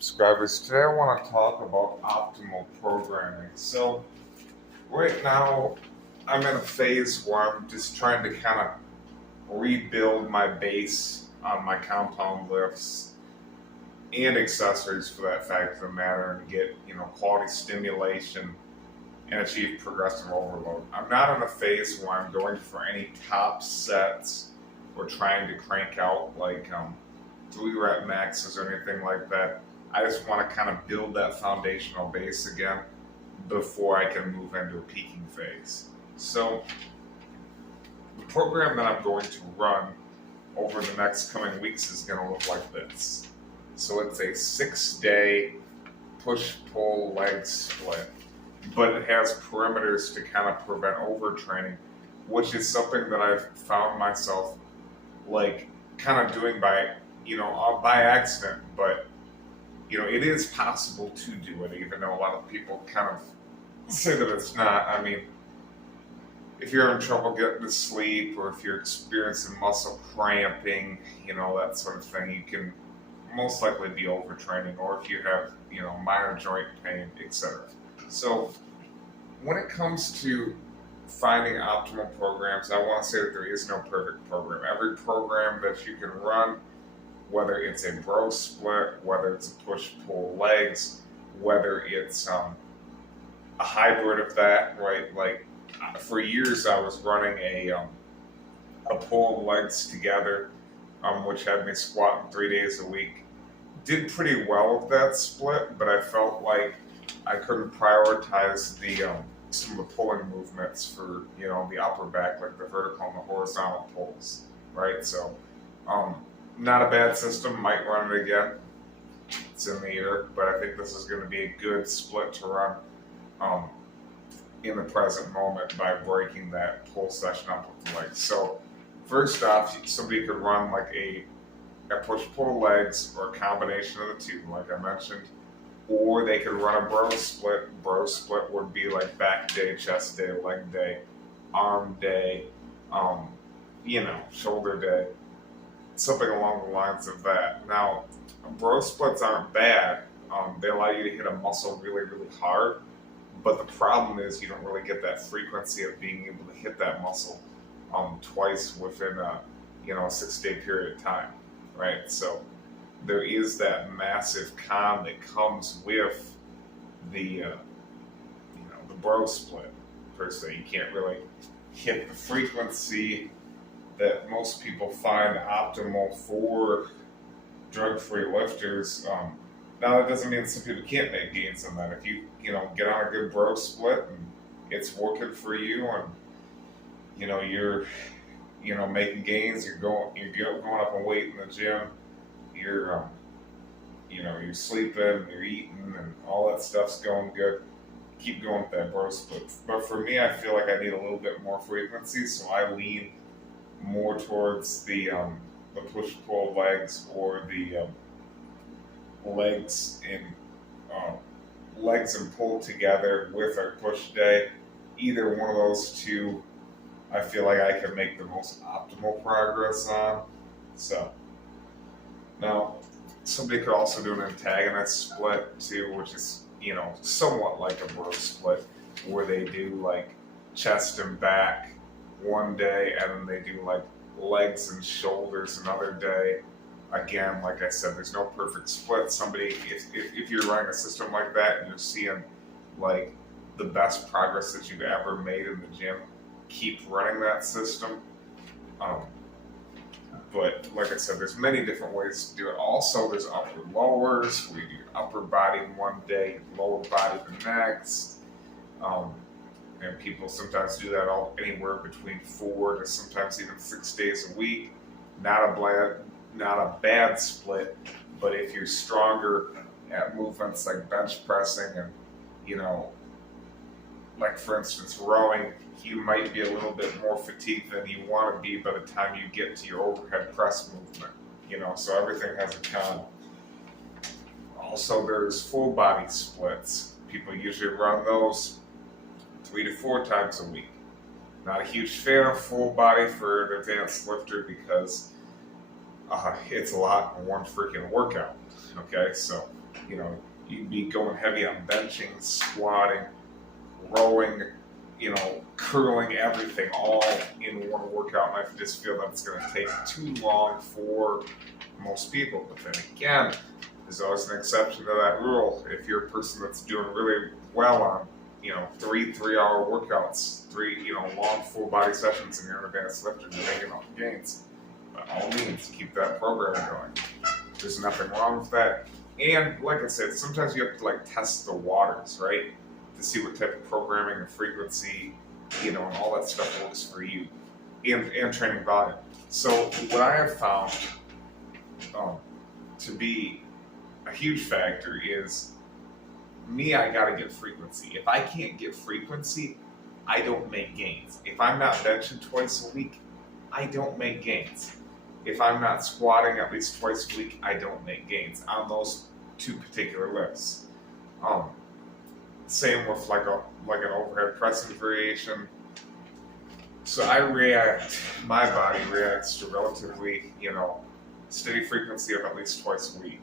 Subscribers. Today I want to talk about optimal programming. So, right now I'm in a phase where I'm just trying to kind of rebuild my base on my compound lifts and accessories for that fact of the matter and get, quality stimulation and achieve progressive overload. I'm not in a phase where I'm going for any top sets or trying to crank out like 3 rep maxes or anything like that. I just want to kind of build that foundational base again before I can move into a peaking phase. So the program that I'm going to run over the next coming weeks is going to look like this. So it's a 6-day push-pull leg split, but it has perimeters to kind of prevent overtraining, which is something that I've found myself like kind of doing by accident, but it is possible to do it, even though a lot of people kind of say that it's not. I mean, if you're having trouble getting to sleep or if you're experiencing muscle cramping, that sort of thing, you can most likely be overtraining, or if you have, minor joint pain, etc. So when it comes to finding optimal programs, I want to say that there is no perfect program. Every program that you can run, whether it's a bro split, whether it's a push-pull legs, whether it's a hybrid of that, right? Like for years I was running a pull and legs together, which had me squatting 3 days a week. Did pretty well with that split, but I felt like I couldn't prioritize the some of the pulling movements for the upper back, like the vertical and the horizontal pulls, right? So not a bad system. Might run it again. It's in the air, but I think this is going to be a good split to run in the present moment by breaking that pull session up with the legs. So first off, somebody could run like a push-pull legs or a combination of the two, like I mentioned, or they could run a bro split. Bro split would be like back day, chest day, leg day, arm day, shoulder day, something along the lines of that. Now, bro splits aren't bad. They allow you to hit a muscle really, really hard, but the problem is you don't really get that frequency of being able to hit that muscle twice within a 6-day period of time, right? So there is that massive con that comes with the the bro split per se. You can't really hit the frequency that most people find optimal for drug-free lifters. Now that doesn't mean some people can't make gains on that. If you get on a good bro split and it's working for you, and you're making gains, you're going up in weight in the gym, you're you're sleeping, you're eating, and all that stuff's going good. Keep going with that bro split. But for me, I feel like I need a little bit more frequency, so I lean more towards the push-pull legs or the legs in legs and pull together with our push day. Either one of those two, I feel like I can make the most optimal progress on. So now somebody could also do an antagonist split too, which is somewhat like a bro split, where they do like chest and back one day, and then they do like legs and shoulders another day. Again, like I said, there's no perfect split. Somebody, if you're running a system like that and you're seeing like the best progress that you've ever made in the gym, keep running that system. But like I said, there's many different ways to do it. Also, there's upper lowers, where you do upper body one day, lower body the next. And people sometimes do that anywhere between 4 to sometimes even 6 days a week. Not a bad split, but if you're stronger at movements like bench pressing and like for instance rowing, you might be a little bit more fatigued than you want to be by the time you get to your overhead press movement. So everything has a con. Also, there's full body splits. People usually run those 3 to 4 times a week. Not a huge fan of full body for an advanced lifter because it's a lot in one freaking workout. Okay, so You know, you'd be going heavy on benching, squatting, rowing, curling, everything all in one workout. And I just feel that's going to take too long for most people. But then again, there's always an exception to that rule. If you're a person that's doing really well on, 3 hour workouts, three, long full body sessions, and you're an advanced lifter, you're making all the gains. By all means, keep that program going. There's nothing wrong with that. And like I said, sometimes you have to test the waters, right? To see what type of programming and frequency, and all that stuff works for you, and training volume. So what I have found to be a huge factor is I gotta get frequency. If I can't get frequency, I don't make gains. If I'm not benching twice a week, I don't make gains. If I'm not squatting at least twice a week, I don't make gains on those two particular lifts. Same with like an overhead pressing variation. So my body reacts to relatively, steady frequency of at least twice a week.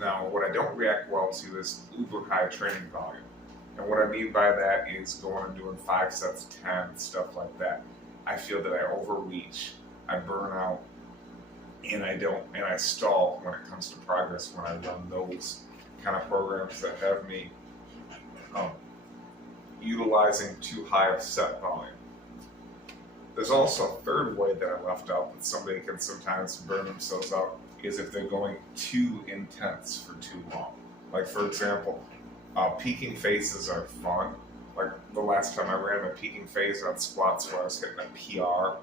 Now, what I don't react well to is uber high training volume. And what I mean by that is going and doing 5 sets, 10, stuff like that. I feel that I overreach, I burn out, and I stall when it comes to progress when I run those kind of programs that have me utilizing too high of set volume. There's also a third way that I left out that somebody can sometimes burn themselves out, is if they're going too intense for too long. Like, for example, peaking phases are fun. Like the last time I ran a peaking phase on squats where I was hitting a PR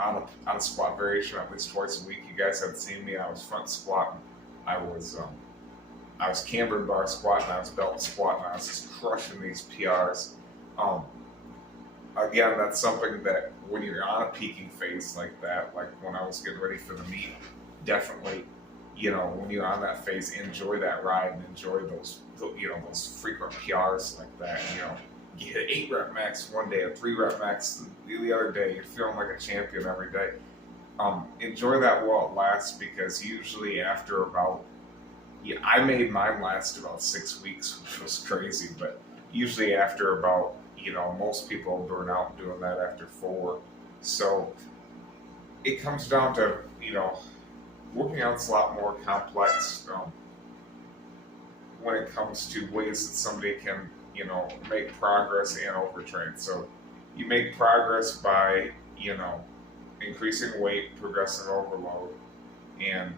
on a squat variation at least twice a week. You guys had seen me. I was front squatting. I was cambered bar squatting. I was belt squatting. I was just crushing these PRs. Again, that's something that when you're on a peaking phase like that, like when I was getting ready for the meet, definitely, when you're on that phase, enjoy that ride and enjoy those frequent PRs like that. You hit 8 rep max one day, a 3 rep max the other day. You're feeling like a champion every day. Enjoy that while it lasts, because usually after about, I made mine last about 6 weeks, which was crazy, but usually after about, most people burn out doing that after 4. So it comes down to, working out's a lot more complex when it comes to ways that somebody can, make progress and overtrain. So you make progress by, increasing weight, progressive overload, and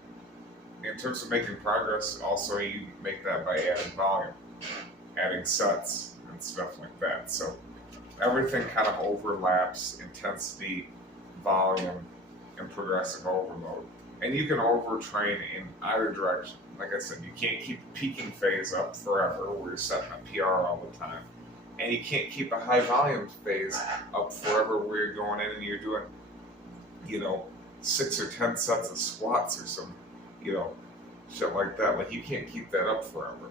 in terms of making progress, also you make that by adding volume, adding sets, and stuff like that. So everything kind of overlaps: intensity, volume, and progressive overload. And you can overtrain in either direction. Like I said, you can't keep a peaking phase up forever where you're setting a PR all the time. And you can't keep a high volume phase up forever where you're going in and you're doing, 6 or 10 sets of squats or some, shit like that. Like, you can't keep that up forever.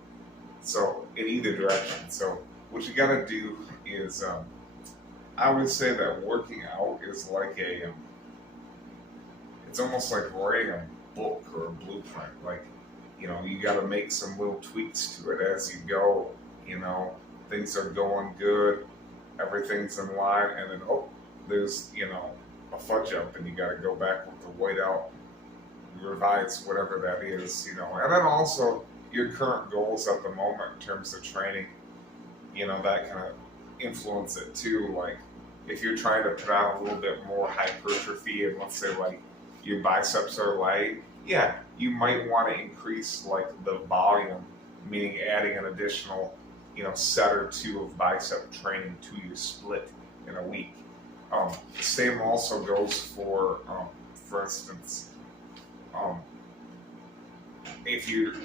So, in either direction. So, what you gotta do is, I would say that working out is like it's almost like writing a book or a blueprint. Like, you got to make some little tweaks to it as you go. Things are going good, everything's in line, and then there's a fudge up, and you got to go back with the white out, revise whatever that is. And then also your current goals at the moment in terms of training. That kind of influence it too. Like, if you're trying to put on a little bit more hypertrophy, and let's say like your biceps are light, you might want to increase like the volume, meaning adding an additional, set or 2 of bicep training to your split in a week. Same also goes for instance, if you're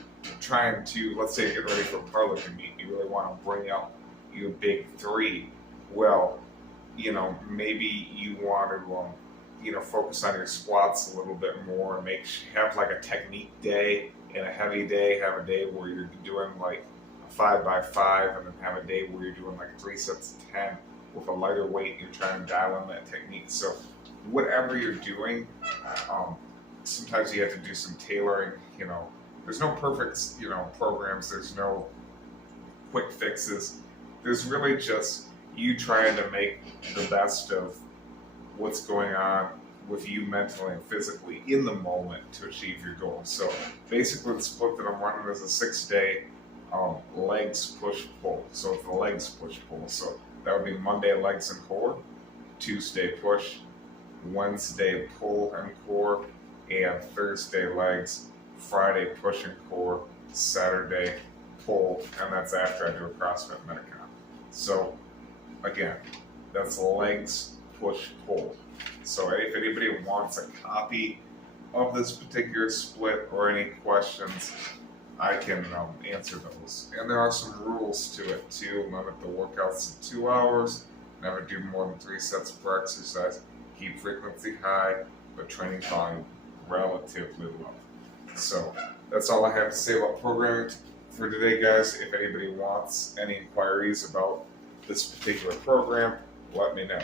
trying to, let's say, get ready for a powerlifting meet, you really want to bring up your big 3. Well, maybe you want to, focus on your squats a little bit more and have like a technique day and a heavy day. Have a day where you're doing like a 5x5, and then have a day where you're doing like 3 sets of 10 with a lighter weight. You're trying to dial in that technique. So whatever you're doing, sometimes you have to do some tailoring, there's no perfect, programs. There's no quick fixes. There's really just you trying to make the best of what's going on with you mentally and physically in the moment to achieve your goals. So basically, the split that I'm running is a 6-day legs push pull. So it's the legs push pull. So that would be Monday legs and core, Tuesday push, Wednesday pull and core, and Thursday legs, Friday push and core, Saturday pull, and that's after I do a CrossFit Metacon. So again, that's legs push pull. So if anybody wants a copy of this particular split or any questions, I can answer those. And there are some rules to it too. Limit the workouts to 2 hours. Never do more than 3 sets per exercise. Keep frequency high, but training volume relatively low. So that's all I have to say about programming for today, guys. If anybody wants any inquiries about this particular program, let me know.